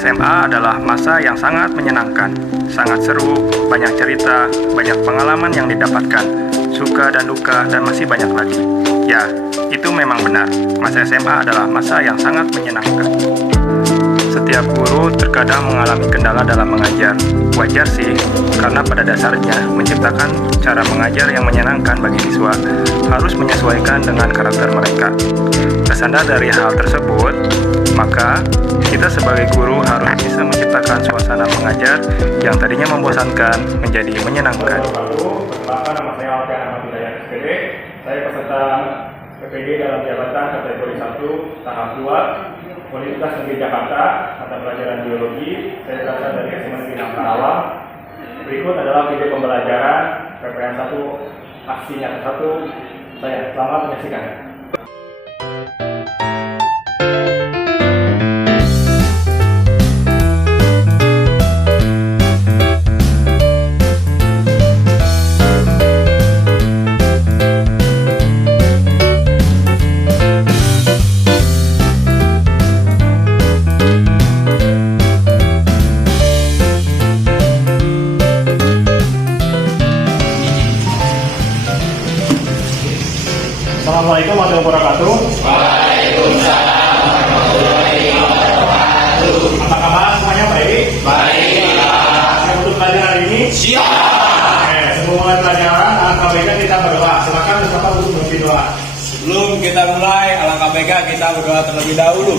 SMA adalah masa yang sangat menyenangkan, sangat seru, banyak cerita, banyak pengalaman yang didapatkan, suka dan duka, dan masih banyak lagi. Ya, itu memang benar, masa SMA adalah masa yang sangat menyenangkan. Setiap guru terkadang mengalami kendala dalam mengajar. Wajar sih, karena pada dasarnya menciptakan cara mengajar yang menyenangkan bagi siswa harus menyesuaikan dengan karakter mereka. Bersandar dari hal tersebut, maka kita sebagai guru harus bisa menciptakan suasana mengajar yang tadinya membosankan menjadi menyenangkan. Perkenalkan, nama saya Alfian Ahmad Hidayat SPD. Saya peserta PPD dalam jabatan kategori 1 tahap 2 Universitas Negeri Jakarta, mata pelajaran biologi. Saya berasal dari SMA Negeri Karawang. Berikut adalah video pembelajaran PPN 1 aksi nyata 1. Selamat menyaksikan. Assalamualaikum warahmatullahi wabarakatuh. Waalaikumsalam warahmatullahi wabarakatuh. Apa kabar semuanya, baik? Baik. Siap untuk belajar hari ini? Siap. Sebelum mulai pelajaran, alangkah baiknya kita berdoa. Silakan Bapak untuk memimpin doa. Sebelum kita mulai, alangkah baiknya kita berdoa terlebih dahulu.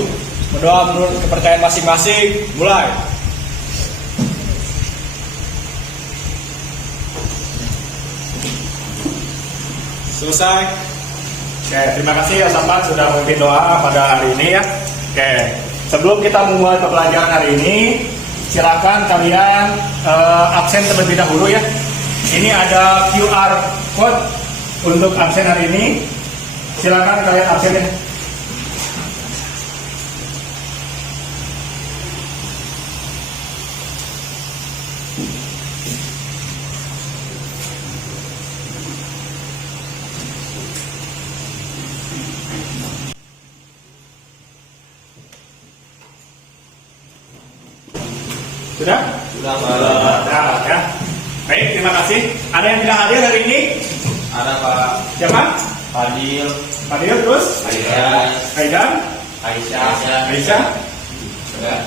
Berdoa menurut kepercayaan masing-masing. Mulai. Selesai. Oke, terima kasih ya Sahabat sudah memimpin doa pada hari ini ya. Oke, sebelum kita memulai pembelajaran hari ini, silakan kalian absen terlebih dahulu ya. Ini ada QR code untuk absen hari ini. Silakan kalian absen ya. Sudah? Sudah, Pak. Sudah ya. Baik, terima kasih. Ada yang tidak hadir hari ini? Ada Pak Siapa? Fadil, Fadil terus? Aidan? Aisyah. Aisyah? Sudah.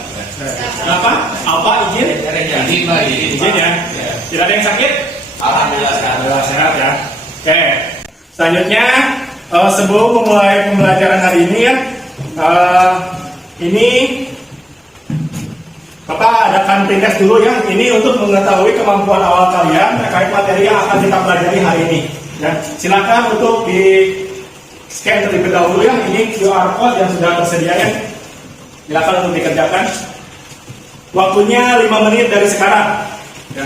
Kenapa? Apa izin? Izin, Pak. Izin ya? Tidak ada yang sakit? Alhamdulillah sehat. Alhamdulillah sehat ya. Oke. Selanjutnya sebelum memulai pembelajaran hari ini ya, ini Bapak adakan tes dulu ya. Ini untuk mengetahui kemampuan awal kalian terkait materi yang akan kita pelajari hari ini. Ya, silakan untuk di scan terlebih dahulu ya. Ini QR code yang sudah tersedia ya. Silakan untuk dikerjakan. Waktunya 5 menit dari sekarang. Ya.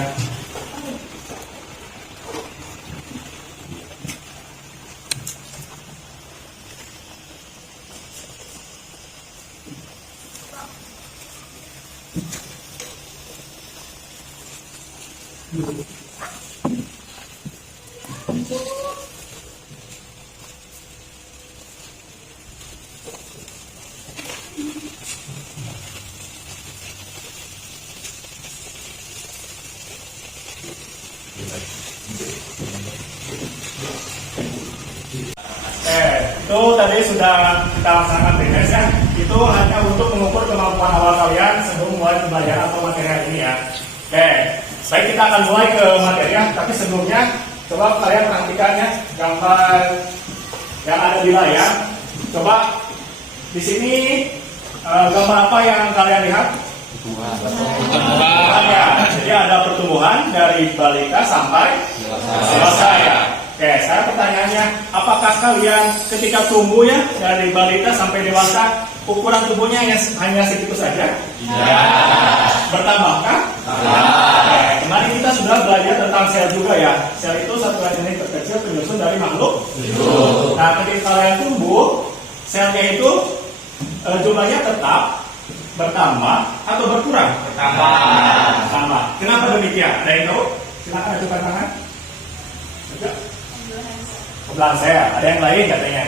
Itu tadi sudah kita laksanakan tes ya. Itu hanya untuk mengukur kemampuan awal kalian sebelum mulai pembelajaran atau materi hari ini ya. Oke, baik, kita akan mulai ke materi ya. Tapi sebelumnya coba kalian perhatikan ya gambar yang ada di layar. Coba di sini gambar apa yang kalian lihat? Pertumbuhan ya. Jadi ada pertumbuhan dari balita sampai dewasa ya. Oke, saya pertanyaannya, apakah kalian ketika tumbuh ya dari balita sampai dewasa ukuran tubuhnya hanya segitu saja? Ya. Bertambahkah? Ya. Oke, kemarin kita sudah belajar tentang sel juga ya. Sel itu satu unit terkecil tersusun dari makhluk hidup. Nah, ketika kalian tumbuh, selnya itu jumlahnya tetap bertambah atau berkurang? Bertambah. Kenapa demikian? Ada yang tahu? Silakan ajukan tangan. Kebelah sel. Ada yang lain katanya?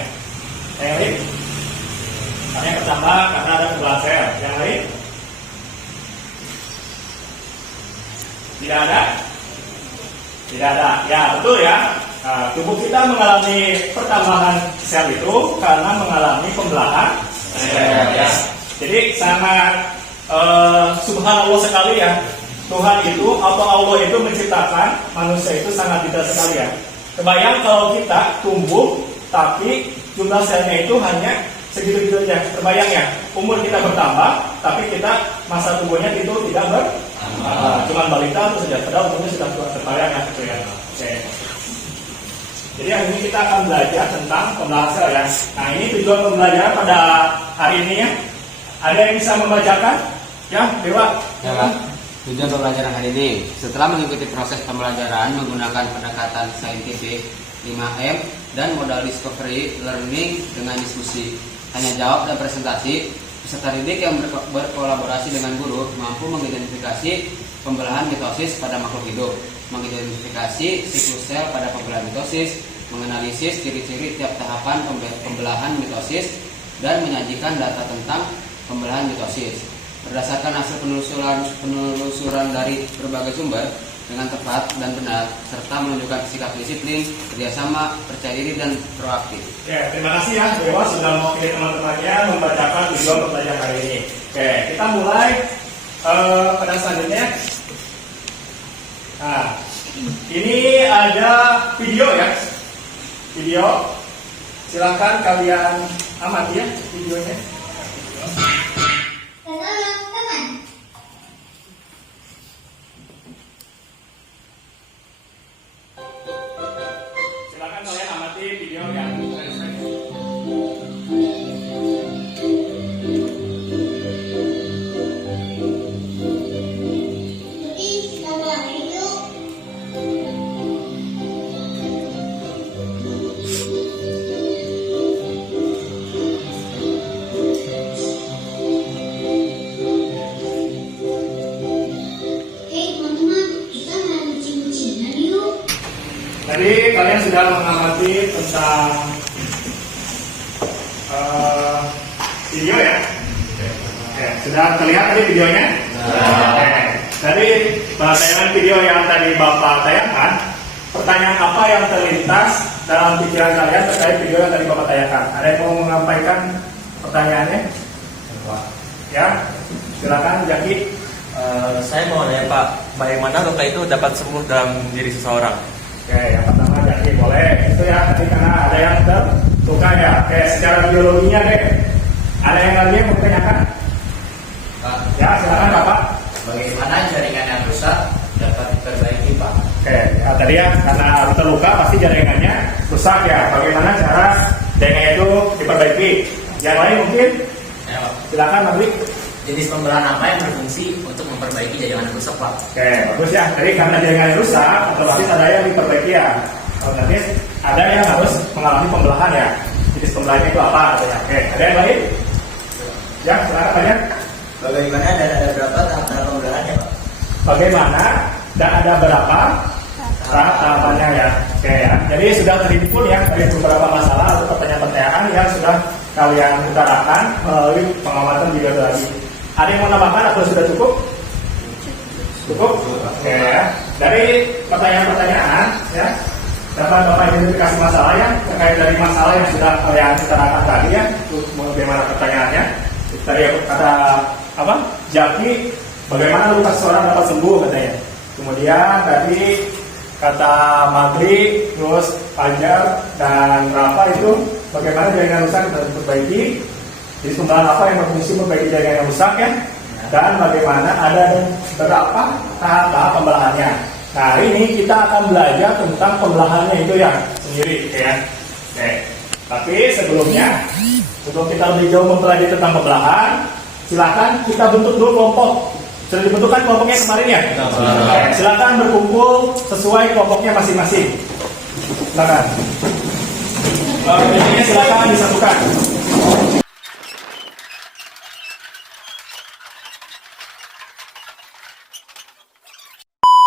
Ada yang lain? Ada yang bertambah karena ada kebelah sel. Yang lain? Tidak ada? Tidak ada. Ya, betul ya. Nah, tubuh kita mengalami pertambahan sel itu karena mengalami pembelahan sel. Ya. Jadi sangat subhanallah sekali ya. Tuhan itu atau Allah itu menciptakan manusia itu sangat detail sekali ya. Kebayang kalau kita tumbuh tapi jumlah selnya itu hanya segitu-gitu aja. Terbayang ya, umur kita bertambah tapi kita masa tubuhnya itu tidak cuman balita atau saja. Padahal umurnya sudah tua. Terbayang ya gitu ya. Oke. Jadi hari ini kita akan belajar tentang pembelahan sel ya. Nah ini tujuan pembelajaran pada hari ini ya. Ada yang bisa membacakan? Ya, Dewa. Ya, Pak. Tujuan pembelajaran hari ini, setelah mengikuti proses pembelajaran menggunakan pendekatan saintifik 5M dan modal discovery learning dengan diskusi, tanya jawab dan presentasi, peserta didik yang berkolaborasi dengan guru mampu mengidentifikasi pembelahan mitosis pada makhluk hidup, mengidentifikasi siklus sel pada pembelahan mitosis, menganalisis ciri-ciri tiap tahapan pembelahan mitosis, dan menyajikan data tentang pembelahan mitosis. Berdasarkan hasil penelusuran dari berbagai sumber dengan tepat dan benar, serta menunjukkan sikap disiplin, kerjasama, percaya diri, dan proaktif. Oke, terima kasih ya Dewa sudah mewakili teman-temannya membacakan tujuan pembelajaran hari ini. Oke, kita mulai pada selanjutnya. Nah, ini ada video ya, video. Silakan kalian amati ya videonya. Silakan kalian amati video yang Tadi kalian sudah mengamati tentang video ya? Oke, sudah terlihat tadi videonya? Oke. Dari tayangan video yang tadi Bapak tayangkan, pertanyaan apa yang terlintas dalam pikiran kalian terkait video yang tadi Bapak tayangkan? Ada yang mau menyampaikan pertanyaannya? Ya, silakan Jaki. Saya mau nanya Pak, bagaimana luka itu dapat sembuh dalam diri seseorang? Oke, yang pertama Jaki boleh. Itu ya, tadi karena ada yang terluka ya. Oke, secara biologinya deh. Ada yang lagi yang mau ditanyakan? Pak, Ya, silakan Bapak. bagaimana jaringan yang rusak dapat diperbaiki, Pak? Oke, ya, tadi ya karena terluka pasti jaringannya rusak ya. Bagaimana cara jaringannya itu diperbaiki? Yang lain mungkin? Ya, Pak. Silakan Mas Wi. Jenis pembelahan apa yang berfungsi untuk memperbaiki jaringan yang rusak, Pak? Oke, bagus ya. Jadi karena jaringannya rusak, otomatis ada yang diperbaiki ya. Otomatis ada yang harus mengalami pembelahan ya. Jenis pembelahannya itu apa? Oke, ada yang lain? Ya, silakan tanya. Bagaimana dan ada berapa tahap pembelahannya, Pak? Bagaimana dan ada berapa tahap tahapannya ya. Oke ya. Jadi sudah terhimpun ya dari beberapa masalah atau pertanyaan-pertanyaan yang sudah kalian utarakan melalui pengamatan video tadi. Ada yang mau tambahkan atau sudah cukup? Cukup? Oke ya. Dari pertanyaan-pertanyaan ya dapat Bapak identifikasi masalah ya terkait dari masalah yang sudah kalian utarakan tadi ya. Bagaimana pertanyaannya? Tadi kata apa? Jaki, bagaimana luka seseorang dapat sembuh katanya. Kemudian tadi kata Magri, terus Fajar dan Rafa itu bagaimana jaringan rusak bisa diperbaiki. Jadi pembelahan apa yang berfungsi memperbaiki jaringan yang rusak ya. Dan bagaimana ada berapa tahap pembelahannya. Nah hari ini kita akan belajar tentang pembelahannya itu ya sendiri ya. Oke. Tapi sebelumnya sebelum kita lebih jauh mempelajari tentang pembelahan, silakan kita bentuk dulu kelompok. Sudah dibentukkan kelompoknya kemarin ya? Oke, silakan berkumpul sesuai kelompoknya masing-masing. Silakan. Biasanya silakan disatukan.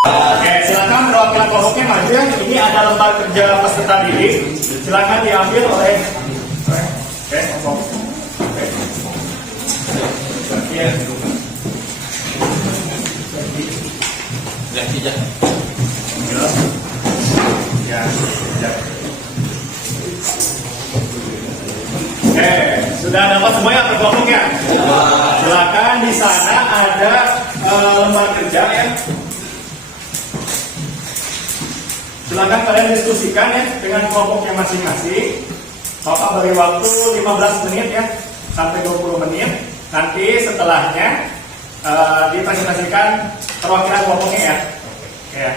Oke, silakan perwakilan kelompoknya maju ya. Ini ada lembar kerja peserta didik. Silakan diambil oleh kelompok. tidak. Ya, ya. Oke, sudah dapat semuanya kelompoknya? Silakan di sana ada lembar kerja ya. Silakan kalian diskusikan ya dengan kelompoknya masing-masing. Bapak beri waktu 15 menit ya sampai 20 menit. Nanti setelahnya dipresentasikan perwakilan kelompoknya ya. Oke.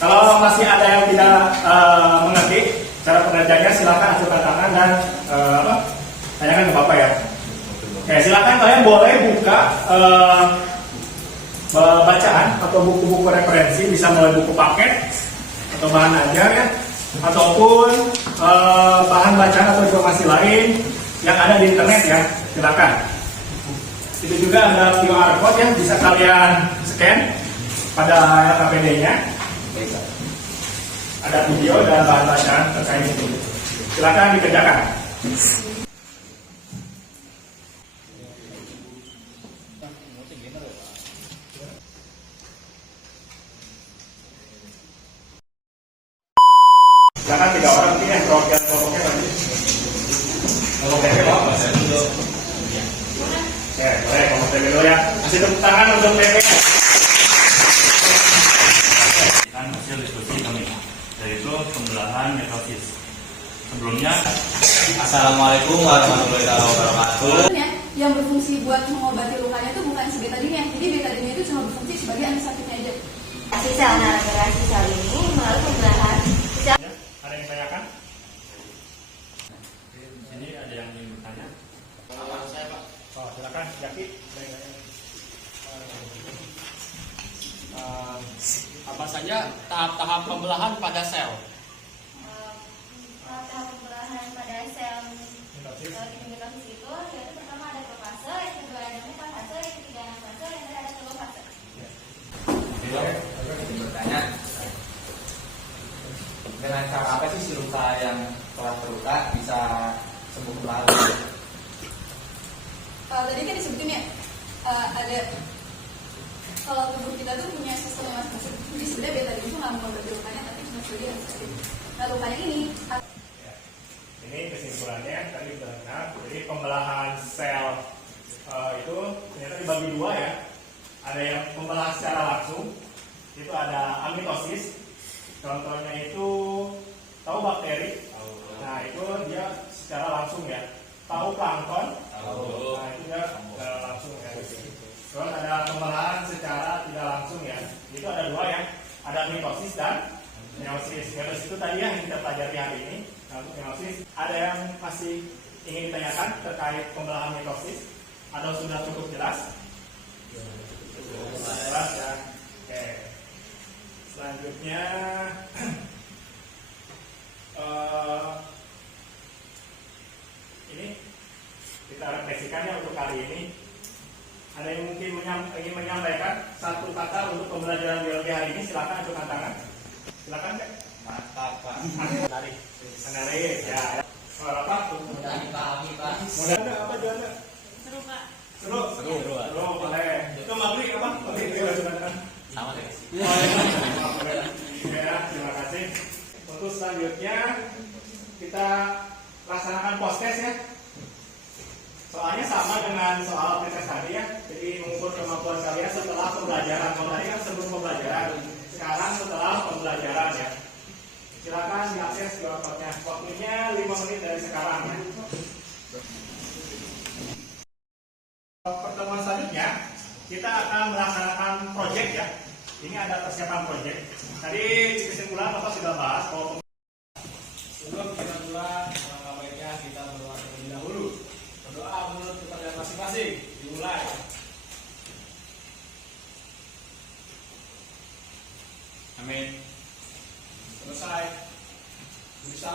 Kalau masih ada yang tidak mengerti cara pengerjanya, silakan ajukan tangan dan tanyakan ke Bapak ya. Oke, silakan kalian boleh buka bacaan atau buku-buku referensi, bisa mulai buku paket atau bahan ajar ya, ataupun bahan bacaan atau informasi lain yang ada di internet ya, silakan. Itu juga ada QR code yang bisa kalian scan pada LKPD-nya. Ada video dan bahan bacaan terkait itu. Silakan dikerjakan. Silakan 3 orang ini yang perwakilan kelompoknya lagi. Kelompok TP Pak. Ya, boleh kelompok TP dulu ya. Kasih tepuk tangan untuk TP-nya. Hasil diskusi kami, yaitu pembelahan metosis. Sebelumnya, Assalamualaikum warahmatullahi wabarakatuh. Yang berfungsi buat mengobati lukanya itu bukan si betadine, jadi betadine itu cuma berfungsi sebagai antiseptiknya aja. Sel regenerasi sel ini melalui pembelahan Ya, ada yang tanyakan? ini ada yang ingin bertanya. Oh, silakan, Jaki. Apa saja tahap-tahap pembelahan pada sel? tahap pembelahan pada sel mitosis itu yaitu pertama ada profase, yang kedua ada metafase, yang ketiga anafase, yang terakhir ada telofase. Bertanya, dengan cara apa sih si luka yang telah terluka bisa sembuh kembali? Tadi kan disebutin ya, ada kalau tubuh kita tuh punya sistem yang masing-masing. Jadi sebenarnya betadine itu nggak mengobati lukanya, tapi cuma sebagai antiseptik. Nah, lukanya ini Ini kesimpulannya tadi sudah benar. Jadi pembelahan sel itu ternyata dibagi 2 ya. Ada yang pembelahan secara langsung, itu ada amitosis. Contohnya itu tahu bakteri. Nah itu dia secara langsung ya. Tahu plankton. Nah itu dia secara langsung ya. Terus ada pembelahan secara tidak langsung ya. Itu ada 2 ya. Ada mitosis dan meiosis. Meiosis itu tadi yang kita pelajari hari ini. Nah, untuk meiosis, ada yang masih ingin ditanyakan terkait pembelahan mitosis? Atau sudah cukup jelas? Jelas ya. Oke. Selanjutnya, ini kita refleksikan ya untuk kali ini. Ada yang mungkin ingin menyampaikan satu kata untuk pembelajaran biologi hari ini? Silakan ajukan tangan. Silakan Cek. Mantap Pak. Menarik ya. Apa? Mudah dipahami, Pak. Mudah apa jawabannya? seru Pak. Seru. Seru boleh. Itu Magri apa? Magri ajukan tangan. Sama deh. Ya, terima kasih. Untuk selanjutnya kita laksanakan post-test ya. Soalnya sama dengan soal tes tadi ya. Jadi mengukur kemampuan kalian setelah pembelajaran. Kalau tadi kan sebelum pembelajaran. Sekarang setelah pembelajaran ya. Silakan diakses QR code-nya. Waktunya 5 menit dari sekarang ya. Pertemuan selanjutnya kita akan melaksanakan proyek ya. Ini ada persiapan proyek. Tadi kesimpulan Bapak sudah bahas bahwa sebelum kita mulai baiknya kita berdoa terlebih dahulu. Berdoa menurut kepercayaan masing-masing. Dimulai. Amin. Selesai. Bisa